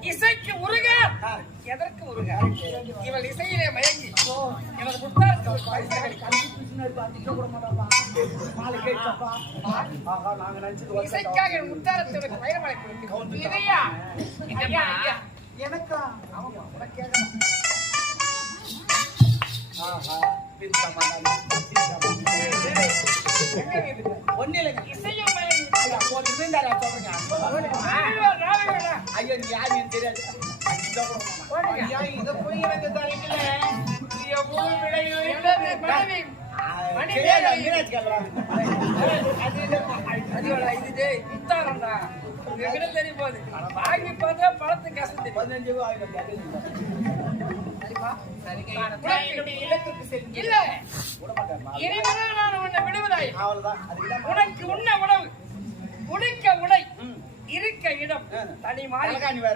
இசைக்கு முருக. எதற்கு முருக? இவள் இசையிலே மயங்கி. எனது வந்து இசைக்காக என் முத்தாரத்திற்கு வைரமலை எனக்கா? ஆமா உனக்கு? ஒண்ணும் இல்லைங்க. இசையும் மயங்கி. ஐயா, நீ யாரு எனக்கு தெரியாது. ஐயா, இதை போய் எனக்கு தரீங்களே. எவ்வளவு விலை மனைவி உனக்கு உண்ண உணவு. ம். இருக்க இடம். தனி வேற